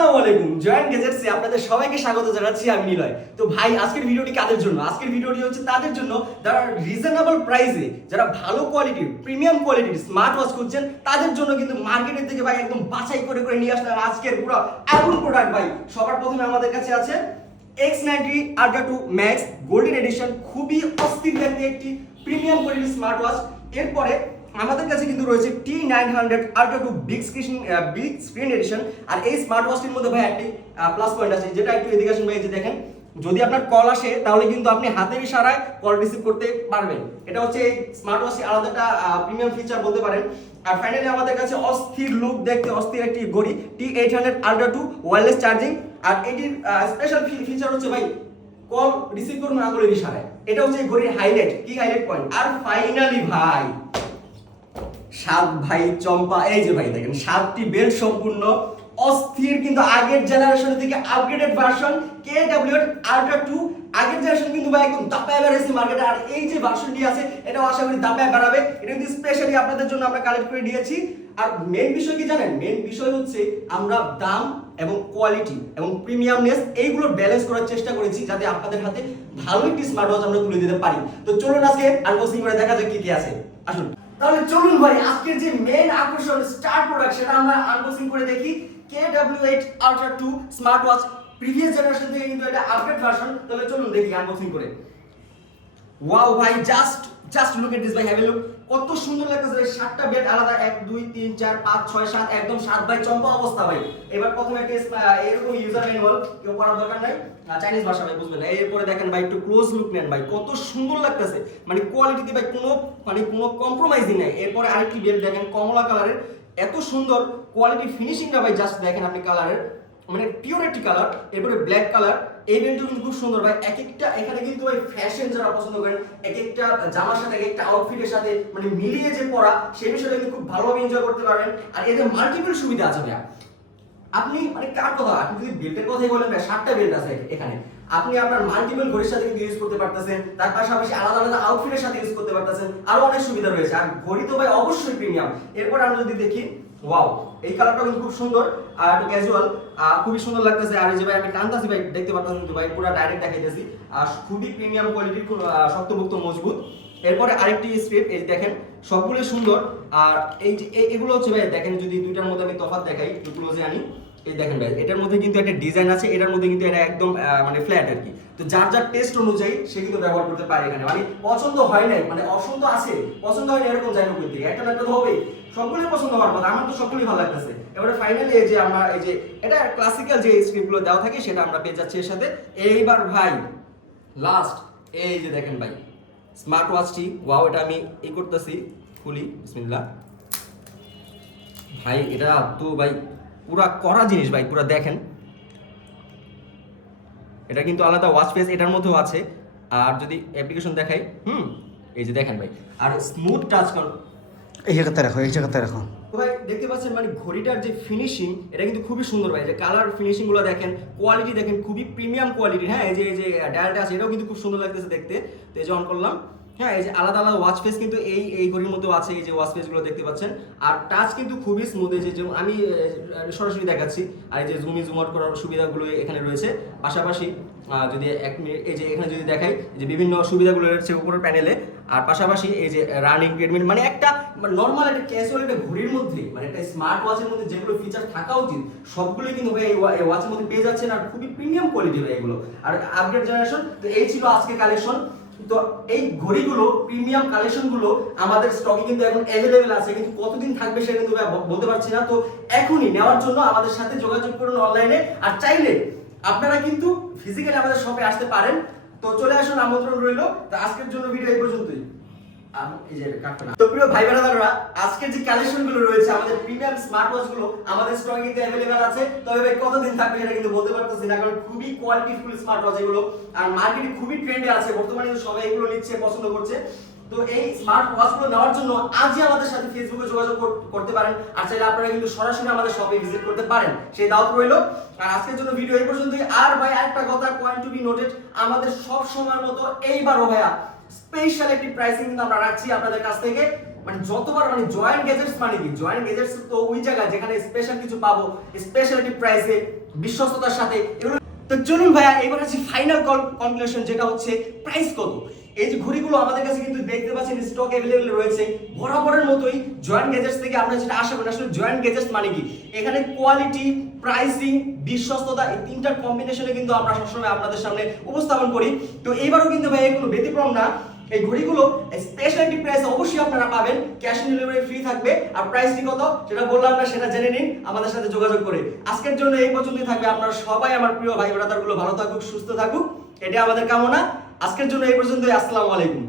আসসালামু আলাইকুম, জয়েন্ট গেজেটসে আপনাদের সবাইকে স্বাগত জানাচ্ছি। আমি নিলয়। তো ভাই, আজকের ভিডিওটি কাদের জন্য? আজকের ভিডিওটি হচ্ছে তাদের জন্য যারা রিজনেবল প্রাইসে, যারা ভালো কোয়ালিটির প্রিমিয়াম কোয়ালিটির স্মার্ট ওয়াচ খুঁজছেন, তাদের জন্য কিন্তু মার্কেটের থেকে ভাই একদম বাছাই করে করে নিয়ে আসলাম আজকের পুরো আগুন প্রোডাক্ট। ভাই সবার প্রথমে আমাদের কাছে আছে X90 Ultra 2 Max golden addition, খুবই অস্থির দেখতে একটি প্রিমিয়াম কোয়ালিটির স্মার্ট ওয়াচ। এরপরে আমাদের কাছে কিন্তু রয়েছে T900 Ultra 2 big screen edition. আর এই স্মার্ট ওয়াচটির মধ্যে ভাই একটি প্লাস পয়েন্ট আছে, যেটা একটু এদিকে আসুন ভাই, যে দেখেন, যদি আপনার কল আসে তাহলে কিন্তু আপনি হাতের ইশারায় কল রিসিভ করতে পারবেন। এটা হচ্ছে এই স্মার্ট ওয়াচটি আলাদা একটা প্রিমিয়াম ফিচার বলতে পারেন। আর ফাইনালি আমাদের কাছে অস্থির লুক দেখতে অস্থির একটি ঘড়ি T800 Ultra 2 ওয়্যারলেস চার্জিং। আর এটির স্পেশাল ফিচার হচ্ছে ভাই, কল রিসিভ করুন আঙুলের ইশারায়। এটা হচ্ছে এই ঘড়ির হাইলাইট, কি হাইলাইট পয়েন্ট। আর ফাইনালি ভাই সাত ভাই চম্পা, এই যে ভাই দেখেন, সাতটি বেল্ট সম্পূর্ণ অস্থির, কিন্তু আগের জেনারেশন থেকে আপগ্রেডেড ভার্সন KW8 Ultra 2। আগের জেনারেশন কিন্তু ভাই একদম দাপায় বেড়েছে মার্কেটে, আর এই যে ভার্সনটি আছে এটাও আশা করি দাপায় বাড়াবে। এটা কিন্তু স্পেশালি আপনাদের জন্য আমরা কালেক্ট করে দিয়েছি। আর মেন বিষয় কি জানেন? মেন বিষয় হচ্ছে আমরা দাম এবং কোয়ালিটি এবং প্রিমিয়ামনেস এইগুলোর ব্যালেন্স করার চেষ্টা করেছি, যাতে আপনাদের হাতে ভালো একটি স্মার্ট ওয়াচ আমরা তুলে দিতে পারি। তো চলুন আজকে আনবক্সিং করে দেখা যাক কি কি আছে। আসুন তাহলে চলুন ভাই, আজকের যে মেন আকর্ষণ স্টার প্রোডাক্ট সেটা আমরা আনবক্সিং করে দেখি। KW8 Ultra 2 smart watch, previous generation থেকে কিন্তু এটা আপডেট ভার্সন। তাহলে চলুন দেখি আনবক্সিং করে। ওয়াও ভাই, জাস্ট লুক এট দিস ভাই, হ্যাভ এ লুক। কত সুন্দর লাগতেছে ভাই, 7টা বেড আলাদা, 1 2 3 4 5 6 7, একদম 7 বাই চম্পা অবস্থা ভাই। এবার প্রথমে একটা এরকম ইউজার ম্যানুয়াল, কেউ পড়ার দরকার নাই, চাইনিজ ভাষা ভাই, বুঝবেন না। এরপরে দেখেন ভাই, একটু ক্লোজ লুক নেন ভাই, কত সুন্দর লাগতেছে, মানে কোয়ালিটিতে ভাই কোনো কম্প্রোমাইজিং নাই। এরপরে আরেকটি বেল্ট দেখেন, কমলা কালারের, এত সুন্দর কোয়ালিটি ফিনিশিংটা ভাই, জাস্ট দেখেন আপনি কালারের, মানে পিওর একটি কালার। এরপরে ব্ল্যাক কালার, এই বেল্টও কিন্তু খুব সুন্দর ভাই। এক একটা এখানে কিন্তু ভাই ফ্যাশন যারা পছন্দ করেন, এক একটা জামার সাথে এক একটা আউটফিটের সাথে মানে মিলিয়ে যে পরা, সেই বিষয়টা কিন্তু খুব ভালোভাবে এনজয় করতে পারবেন। আর এদের মাল্টিপল সুবিধা আছে ভাই। আপনি মানে কার কথা, আপনি যদি বেল্টের কথাই বলেন ভাই, 7টা বেল্ট আছে এখানে, আপনি আপনার মাল্টিপল ঘড়ির সাথে কিন্তু ইউজ করতে পারতেছেন, তার পাশাপাশি আলাদা আলাদা আউটফিটের সাথে ইউজ করতে পারতেছেন, আরো অনেক সুবিধা রয়েছে। আর ঘড়ি তো ভাই অবশ্যই প্রিমিয়াম। এরপর আমরা যদি দেখি, ওয়াও, এই কালারটা কিন্তু খুব সুন্দর আর একটু ক্যাজুয়াল, খুবই সুন্দর লাগতেছে। আর এই যে ভাই আমি টানতাছি ভাই, দেখতে পাচ্ছেন কিন্তু ভাই পুরো ডাইরেক্ট দেখাইতেছি, আর খুবই প্রিমিয়াম কোয়ালিটির, শক্তপোক্ত মজবুত। এরপরে আরেকটি স্ট্রিপ, এই দেখেন, সবগুলো সুন্দর। আর এই যে এগুলো হচ্ছে ভাই দেখেন, যদি দুইটার মধ্যে আমি তফাৎ দেখাই, একটু ক্লোজে আনি, এই দেখেন ভাই, এটার মধ্যে কিন্তু একটা ডিজাইন আছে, এটার মধ্যে কিন্তু এটা একদম মানে ফ্ল্যাট আর কি। তো যার যার টেস্ট অনুযায়ী সে কিন্তু ব্যবহার করতে পারে এখানে। মানে পছন্দ হয় নাই, মানে অপছন্দ আছে, পছন্দ হয় না এরকম জায়গা করতে একটা না একটা তো হবেই। সবগুলোই পছন্দ হওয়ার কথা, আমার তো সবগুলোই ভালো লাগতেছে। এবারে ফাইনালি এই যে আমরা এই যে এটা ক্লাসিক্যাল যে স্ক্রিপ্টগুলো দেওয়া থাকে সেটা আমরা পেয়ে যাচ্ছি এর সাথে। এইবার ভাই লাস্ট, এই যে দেখেন ভাই স্মার্ট ওয়াচটি, ওয়াও, এটা আমি এই করতেছি, খুলি, বিসমিল্লাহ। ভাই এটা তো ভাই পুরা কড়া জিনিস ভাই, পুরা দেখেন, এটা কিন্তু আলাদা ওয়াচ ফেস এটার মধ্যেও আছে। আর যদি অ্যাপ্লিকেশন দেখাই, এই যে দেখেন ভাই, আর স্মুথ টাচ এই জায়গাতে রাখো, এই জায়গাতে রাখো। তো ভাই দেখতে পাচ্ছেন, মানে ঘড়িটার যে ফিনিশিং এটা কিন্তু খুবই সুন্দর ভাই, যে কালার ফিনিশিং গুলো দেখেন, কোয়ালিটি দেখেন, খুবই প্রিমিয়াম কোয়ালিটি। হ্যাঁ, এই যে ডায়ালটা আছে, এটাও কিন্তু খুব সুন্দর লাগতেছে দেখতে। তো এই যে অন করলাম, হ্যাঁ, এই যে আলাদা আলাদা ওয়াচ ফেস কিন্তু এই ঘড়ির মধ্যেও আছে, এই যে ওয়াচ ফেস গুলো দেখতে পাচ্ছেন। আর টাচ কিন্তু খুবই স্মুথ, এই যে আমি সরাসরি দেখাচ্ছি। আর এই যে জুম আউট করার সুবিধাগুলো এখানে রয়েছে। পাশাপাশি যদি 1 মিনিট, এই যে এখানে যদি দেখাই, যে বিভিন্ন সুবিধাগুলো রয়েছে উপরের প্যানেলে। আর পাশাপাশি এই যে রানিং ট্রেডমিল, মানে একটা নর্মাল একটা ক্যাজুয়াল একটা ঘড়ির মধ্যে, মানে একটা স্মার্ট ওয়াচের মধ্যে যেগুলো ফিচার থাকা উচিত সবগুলোই কিন্তু ভাই এই ওয়াচের মধ্যে পেয়ে যাচ্ছেন। আর খুবই প্রিমিয়াম কোয়ালিটি ভাই এগুলো, আর আপগ্রেড জেনারেশন। তো এই ছিল আজকে কালেকশন। তো এই ঘড়িগুলো প্রিমিয়াম কালেকশনগুলো আমাদের স্টকে কিন্তু এখন অ্যাভেলেবেল আছে, কিন্তু কতদিন থাকবে সেটা কিন্তু বলতে পারছি না। তো এখনই নেওয়ার জন্য আমাদের সাথে যোগাযোগ করুন অনলাইনে, আর চাইলে আপনারা কিন্তু ফিজিক্যালি আমাদের শপে আসতে পারেন। তো চলে আসুন, আমন্ত্রণ রইল। তো আজকের জন্য ভিডিও এই পর্যন্তই। তো প্রিয় ভাই বোনেরা, আজকের যে কালেকশন গুলো রয়েছে আমাদের প্রিমিয়াম স্মার্ট ওয়াচ গুলো আমাদের স্টকে কিন্তু अवेलेबल আছে। তবে ভাই কতদিন থাকবে সেটা কিন্তু বলতে পারতেছি না, কারণ খুবই কোয়ালিটিফুল স্মার্ট ওয়াচ এগুলো, আর মার্কেটে খুবই ট্রেন্ডে আছে বর্তমানে, সবাই এগুলো নিচ্ছে, পছন্দ করছে। তো এই স্মার্ট ওয়াচ গুলো নেওয়ার জন্য আজই আমাদের সাথে ফেসবুকে যোগাযোগ করতে পারেন, আর চাইলে আপনারা কিন্তু সরাসরি আমাদের শপে ভিজিট করতে পারেন, সেই দাওয়াত রইল। আর আজকের জন্য ভিডিও এই পর্যন্তই। আর ভাই আরেকটা কথা, পয়েন্ট টু বি নোটেড, আমাদের সব সময়ের মতো এইবারও ভাইয়া স্পেশাল একটি প্রাইসিং কিন্তু আমরা রাখছি আপনাদের কাছ থেকে। মানে যতবার মানে জয়েন্ট গ্যাজেটস মানে কি, জয়েন্ট গ্যাজেটস তো ওই জায়গা যেখানে স্পেশাল কিছু পাবো স্পেশালিটি প্রাইসে বিশ্বস্ততার সাথে এগুলো। তো চলুন ভাইয়া এবার আছে ফাইনাল কনক্লুশন, যেটা হচ্ছে প্রাইস কত। এই যে ঘড়িগুলো আমাদের কাছে কিন্তু দেখতে পাচ্ছেন স্টক অ্যাভেলেবল রয়েছে বরাবরের মতোই জয়েন্ট গ্যাজেটস থেকে আমরা যেটা আশা করি। আসলে জয়েন্ট গ্যাজেটস মানে কি, এখানে কোয়ালিটি, প্রাইসিং, বিশ্বস্ততা এই তিনটার কম্বিনেশনে কিন্তু আমরা সবসময় আপনাদের সামনে উপস্থাপন করি। তো এইবারও কিন্তু ভাই কোনো ব্যতিক্রম না। এই ঘড়িগুলো স্পেশালিটি প্রাইস অবশ্যই আপনারা পাবেন, ক্যাশ অন ডেলিভারি ফ্রি থাকবে। আর প্রাইসটি কত সেটা বললাম না, সেটা জেনে নিন আমাদের সাথে যোগাযোগ করে। আজকের জন্য এই পর্যন্তই থাকবে। আপনারা সবাই আমার প্রিয় ভাই ব্রাদারগুলো ভালো থাকুক, সুস্থ থাকুক, এটা আমাদের কামনা। আজকের জন্য এই পর্যন্তই। আসসালামু আলাইকুম।